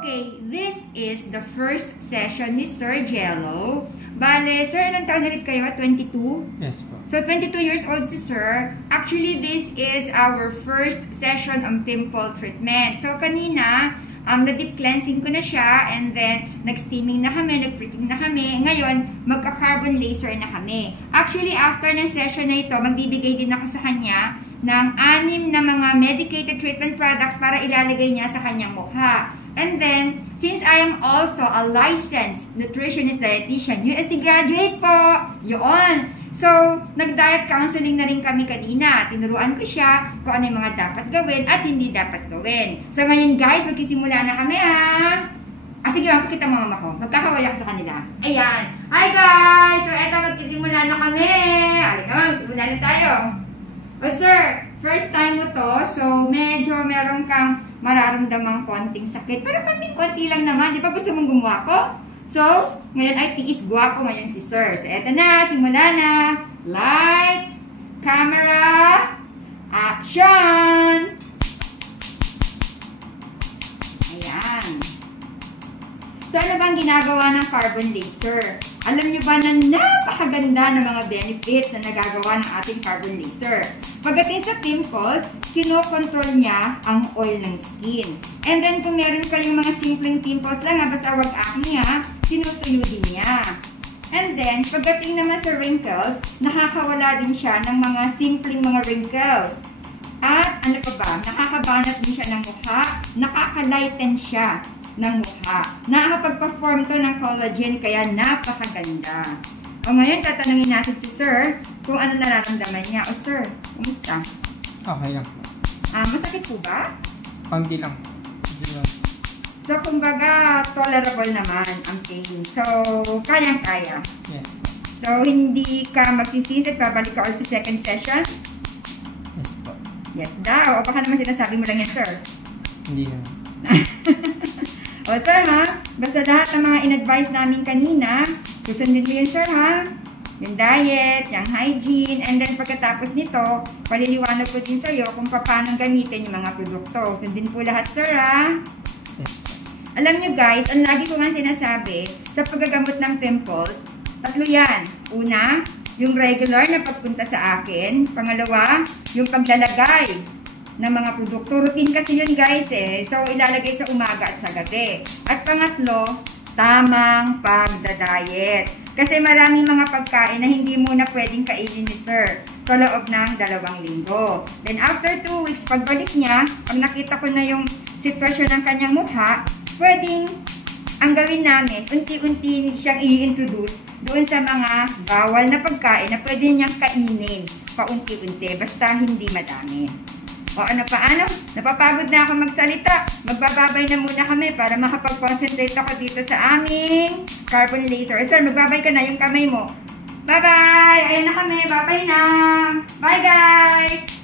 Okay, this is the first session ni Sir Jello. Bale, Sir, ilang taon na rin kayo? 22? Yes po. So, 22 years old si Sir. Actually, this is our first session on pimple treatment. So, kanina, na-deep cleansing ko na siya, and then, nag-steaming na kami, nag-prepping na kami. Ngayon, magka-carbon laser na kami. Actually, after ng session na ito, magbibigay din ako sa kanya ng 6 na mga medicated treatment products para ilalagay niya sa kanyang mukha. And then, since I am also a licensed nutritionist dietitian, UST graduate po, yun. So, nag-diet counseling na rin kami kanina. Tinuruan ko siya kung ano yung mga dapat gawin at hindi dapat gawin. So, ngayon guys, magkisimula na kami ha. Sige, mapakita mo mama ko. Magkakawala ka sa kanila. Ayan. Hi guys! So, eto, magkisimula na kami. Halika, magsimula na tayo. Sir, first time mo to, so medyo meron kang mararamdamang konting sakit. Pero konting-konti lang naman. Di ba gusto mong gumwapo? So, ngayon ay tiis guwapo ngayon si Sir. So, eto na. Simula na. Lights, camera, action! Ayan. So, ano bang ginagawa ng carbon laser? Alam niyo ba na napakaganda ng mga benefits na nagagawa ng ating carbon laser? Pagdating sa pimples, kinokontrol niya ang oil ng skin. And then, kung meron kayong mga simpleng pimples lang, basta wag acne ha, tinutuyo din niya. And then, pagdating naman sa wrinkles, nakakawala din siya ng mga simpleng mga wrinkles. At ano pa ba? Nakakabanat din siya ng mukha, nakaka-lighten siya ng mukha. Nakakapag-perform to ng collagen, kaya napakaganda. O ngayon, tatanungin natin si Sir kung ano nararamdaman niya. O Sir, kumusta? Okay lang po. Masakit po ba? Konti lang. So, kumbaga, tolerable naman ang pain. So, kayang-kaya. Yes. So, hindi ka magsisisi, babalik ka ulit sa second session? Yes po. Yes daw. O baka naman sinasabi mo lang yan, Sir? Hindi naman. O Sir ha, basta lahat ng mga in-advise namin kanina, susundin mo yun Sir ha. Yung diet, yung hygiene, and then pagkatapos nito, paliliwanag ko din sa'yo kung paano gamitin yung mga produkto. Sundin po lahat Sir ha. Yes. Alam nyo guys, ang lagi ko nga sinasabi, sa paggagamot ng pimples, 3 yan. Una, yung regular na pagpunta sa akin. Pangalawa, yung paglalagay ng mga produkto. Routine kasi yun guys eh. So, ilalagay sa umaga at sa gabi. At pangatlo, tamang pagda-diet. Kasi maraming mga pagkain na hindi mo na pwedeng kainin ni Sir sa loob ng 2 linggo. Then after 2 weeks, pagbalik niya, pag nakita ko na yung sitwasyon ng kanyang mukha, pwedeng ang gawin namin, unti-unti siyang i-introduce doon sa mga bawal na pagkain na pwede niyang kainin paunti-unti, basta hindi madami. O ano paano? Napapagod na ako magsalita. Magbababay na muna kami para makapag-concentrate ako dito sa aming carbon laser. Sir, magbabay ka na yung kamay mo. Bye-bye! Ayan na kami. Bye-bye na! Bye guys!